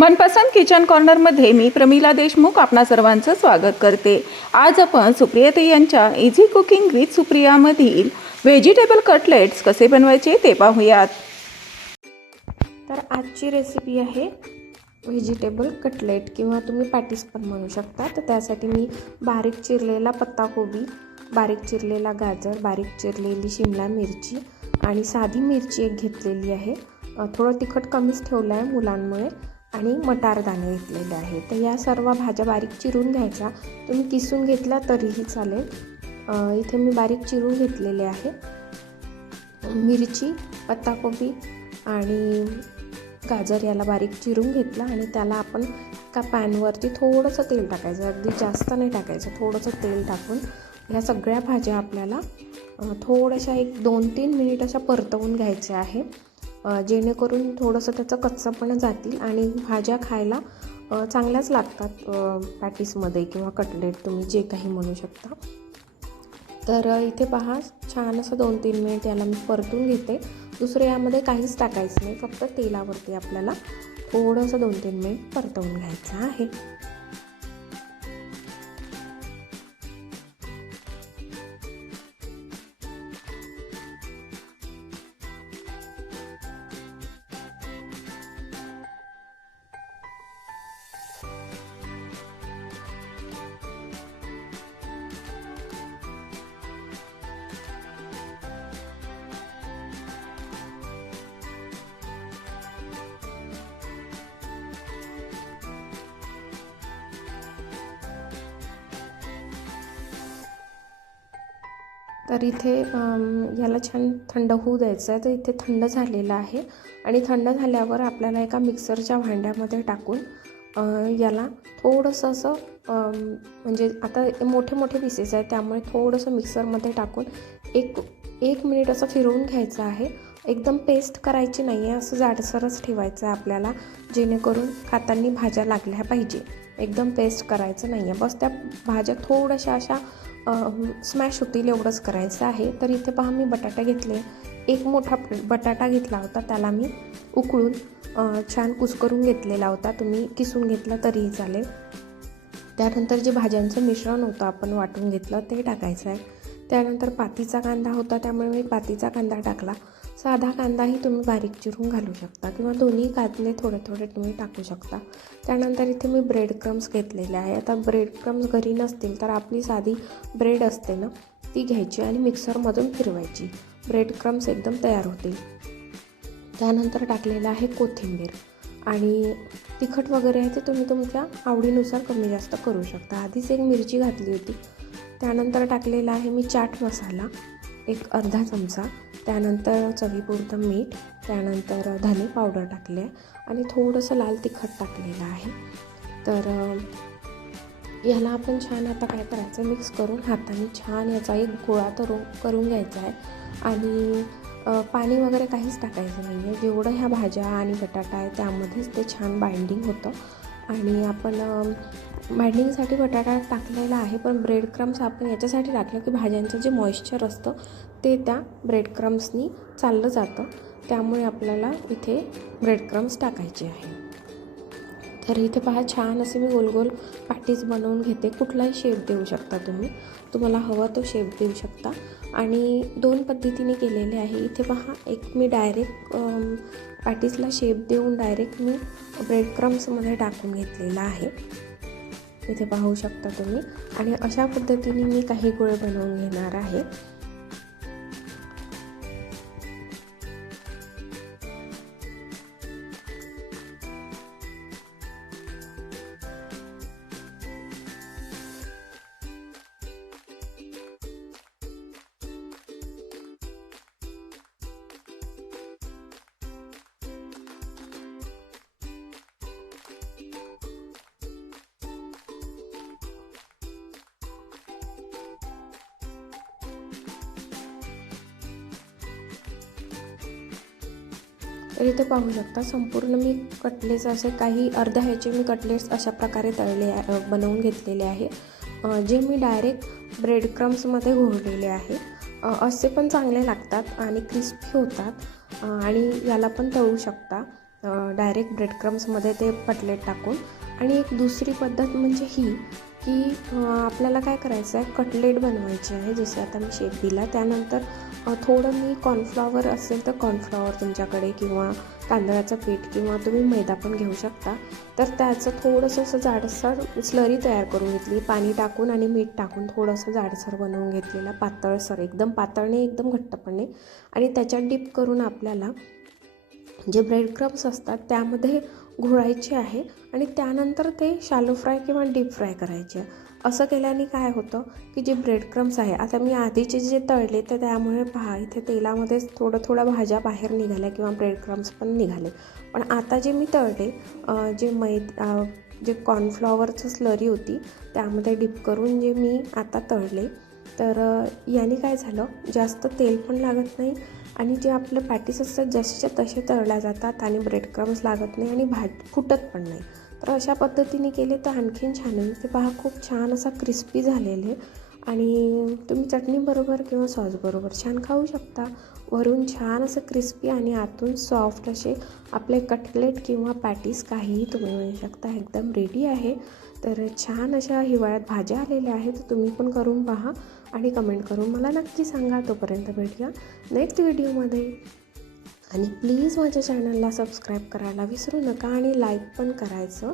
मनपसंत kitchen कॉर्नरमध्ये मी प्रमिला देशमुख आपणा सर्वांचं स्वागत करते. आज आपण सुप्रियाते यांच्या इझी कुकिंग विथ सुप्रियामधील व्हेजिटेबल कटलेट्स कसे बनवायचे ते पाहूयात. तर आजची रेसिपी आहे व्हेजिटेबल कटलेट किंवा तुम्ही पॅटीस पण म्हणू शकता. तर त्यासाठी मी बारीक चिरलेला पत्ताकोबी बारीक चिरलेला गाजर बारीक चिरलेली शिमला मिरची आणि साधी मिरची एक घेतलेली आहे. थोडं तिखट कमीच ठेवलं आहे मुलांमुळे. आणि मटार दाणे घेतलेले आहे. तर या सर्व भाज्या बारीक चिरून घ्यायच्या. तुम्ही किसून घेतल्या तरीही चालेल. इथे मी बारीक चिरून घेतलेले आहे. मिरची पत्ताकोबी आणि गाजर याला बारीक चिरून घेतला आणि त्याला आपण एका पॅनवरती थोडंसं तेल टाकायचं. अगदी जास्त नाही टाकायचं. थोडंसं तेल टाकून ह्या सगळ्या भाज्या आपल्याला थोड्याशा एक दोन तीन मिनिट अशा परतवून घ्यायच्या आहे. जेणेकरून थोडंसं त्याचं कच्चपणा जातील आणि भाज्या खायला चांगल्याच लागतात पॅटीसमध्ये किंवा कटलेट तुम्ही जे काही म्हणू शकता. तर इथे पहा छान असं दोन तीन मिनिट याला मी परतून घेते. दुसरं यामध्ये काहीच टाकायचं नाही फक्त तेलावरती आपल्याला थोडंसं दोन तीन मिनिट परतवून घ्यायचं आहे. तर इथे याला छान थंड होऊ द्यायचं आहे तर इथे थंड झालेलं आहे. आणि थंड झाल्यावर आपल्याला एका मिक्सरच्या भांड्यामध्ये टाकून याला थोडंसं असं म्हणजे आता मोठे मोठे पीसेस आहेत. त्यामुळे थोडंसं मिक्सरमध्ये टाकून एक एक मिनिट असं फिरवून घ्यायचं आहे. एकदम पेस्ट करायची नाही आहे असं जाडसरच ठेवायचं आहे आपल्याला जेणेकरून खातांनी भाज्या लागल्या पाहिजे. एकदम पेस्ट करायचं नाही आहे बस त्या भाज्या थोड्याशा अशा स्मॅश होतील एवढंच करायचं आहे. तर इथे पहा मी बटाटा घेतले. एक मोठा बटाटा घेतला होता त्याला मी उकळून छान कुस्करून घेतलेला होता. तुम्ही किसून घेतला तरीही चालेल. त्यानंतर जे भाज्यांचं मिश्रण होतं आपण वाटून घेतलं ते टाकायचं आहे. त्यानंतर पातीचा कांदा होता त्यामुळे मी पातीचा कांदा टाकला. साधा कांदाही तुम्ही बारीक चिरून घालू शकता किंवा दोन्ही कांदे थोडे थोडे तुम्ही टाकू शकता. त्यानंतर इथे मी ब्रेड क्रम्स घेतलेले आहे. आता ब्रेड क्रम्स घरी नसतील तर आपली साधी ब्रेड असते ना ती घ्यायची आणि मिक्सरमधून फिरवायची. ब्रेड क्रम्स एकदम तयार होतील. त्यानंतर टाकलेलं आहे कोथिंबीर. आणि तिखट वगैरे आहे ते तुम्ही तुमच्या आवडीनुसार कमी जास्त करू शकता. आधीच एक मिरची घातली होती. त्यानंतर टाकलेला आहे मी चाट मसाला. एक अर्धा चमचा त्यानंतर चवीपुरतं मीठ त्यानंतर धने पावडर टाकले आणि थोडंसं लाल तिखट टाकलेलं आहे. तर याला आपण छान आता काय करायचं मिक्स करून हाताने छान याचा एक गोळा तर करून घ्यायचा आहे. आणि पाणी वगैरे काहीच टाकायचं नाही आहे जेवढं ह्या भाज्या आणि बटाटा आहे त्यामध्येच ते छान बाइंडिंग होतं. आणि आपण बाइंडिंगसाठी बटाटा टाकलेला आहे पण ब्रेड क्रम्स आपण याच्यासाठी टाकलं की भाज्यांचं जे मॉइश्चर असतं ते त्या ब्रेड क्रम्सनी चाललं जातं. त्यामुळे आपल्याला इथे ब्रेड क्रम्स टाकायचे आहे. तर इथे पहा छान असे मी गोल गोल पॅटीस बनवून घेते. कुठलाही शेप देऊ शकता तुम्ही. तुम्हाला हवा तो शेप देऊ शकता. आणि दोन पद्धतीने केलेले आहे. इथे पहा एक मी डायरेक्ट पॅटीसला शेप देऊन डायरेक्ट मी ब्रेड क्रम्समध्ये टाकून घेतलेला आहे. इथे पाहू शकता तुम्ही. आणि अशा पद्धतीने मी काही गोळे बनवून घेणार आहे. तर इथे पाहू शकता. संपूर्ण मी कटलेट्स असे काही अर्ध्या ह्याचे मी कटलेट्स अशा प्रकारे तळले बनवून घेतलेले आहे. जे मी डायरेक्ट ब्रेड क्रम्समध्ये घोळलेले आहे. असे पण चांगले लागतात आणि क्रिस्पी होतात. आणि याला पण तळू शकता. डायरेक्ट ब्रेड क्रम्समध्ये ते कटलेट टाकून. आणि एक दुसरी पद्धत म्हणजे ही की आपल्याला काय करायचं आहे कटलेट बनवायचे आहे. जसे आता मी शेप दिला. त्यानंतर थोडं मी कॉर्नफ्लॉवर असेल तर कॉर्नफ्लॉवर तुमच्याकडे किंवा तांदळाचं पीठ किंवा तुम्ही मैदा पण घेऊ शकता. तर त्याचं थोडंसं असं जाडसर स्लरी तयार करून घेतली. पाणी टाकून आणि मीठ टाकून थोडंसं जाडसर बनवून घेतलेला पातळसर एकदम पातळणे एकदम घट्टपणे. आणि त्याच्यात डिप करून आपल्याला जे ब्रेड क्रम्स असतात त्यामध्ये घोळायचे आहे आणि त्यानंतर ते शालो फ्राय किंवा डीप फ्राय करायचे. असं केल्याने काय होतं की जे ब्रेड क्रम्स आहे आता मी आधीचे जे तळले तर त्यामुळे पहा इथे तेलामध्ये थोडं थोडं भाज्या बाहेर निघाल्या किंवा ब्रेड क्रम्स पण निघाले. पण आता जे मी तळले जे मैद जे कॉर्नफ्लॉवरचं स्लरी होती त्यामध्ये डिप करून जे मी आता तळले तर याने काय झालं जास्त तेल पण लागत नाही आणि जे आपलं पॅटीस असतात जसेच्या तसे तळल्या जातात आणि ब्रेड क्रम्स लागत नाही आणि भाज फुटत पण नाही. तर अशा पद्धतीने केले तर आणखीन छान होईल ते पहा खूप छान असा क्रिस्पी झालेले आणि तुम्ही चटणीबरोबर किंवा सॉसबरोबर छान खाऊ शकता. वरून छान असं क्रिस्पी आणि आतून सॉफ्ट असे आपले कटलेट किंवा पॅटीस काहीही तुम्ही म्हणू शकता. एकदम रेडी आहे. तर छान अशा हिवाळ्यात भाज्या आलेल्या आहेत. तर तुम्ही पण करून पहा आणि कमेंट करून मला नक्की सांगा. तोपर्यंत भेटूया नेक्स्ट व्हिडिओमध्ये आणि प्लीज माझ्या चॅनलला सबस्क्राईब करायला विसरू नका आणि लाईक पण करायचं.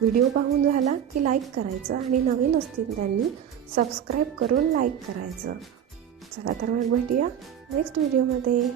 व्हिडिओ पाहून झाला की लाईक करायचं आणि नवीन असतील त्यांनी सबस्क्राईब करून लाईक करायचं. चला तर मग भेटूया नेक्स्ट व्हिडिओमध्ये.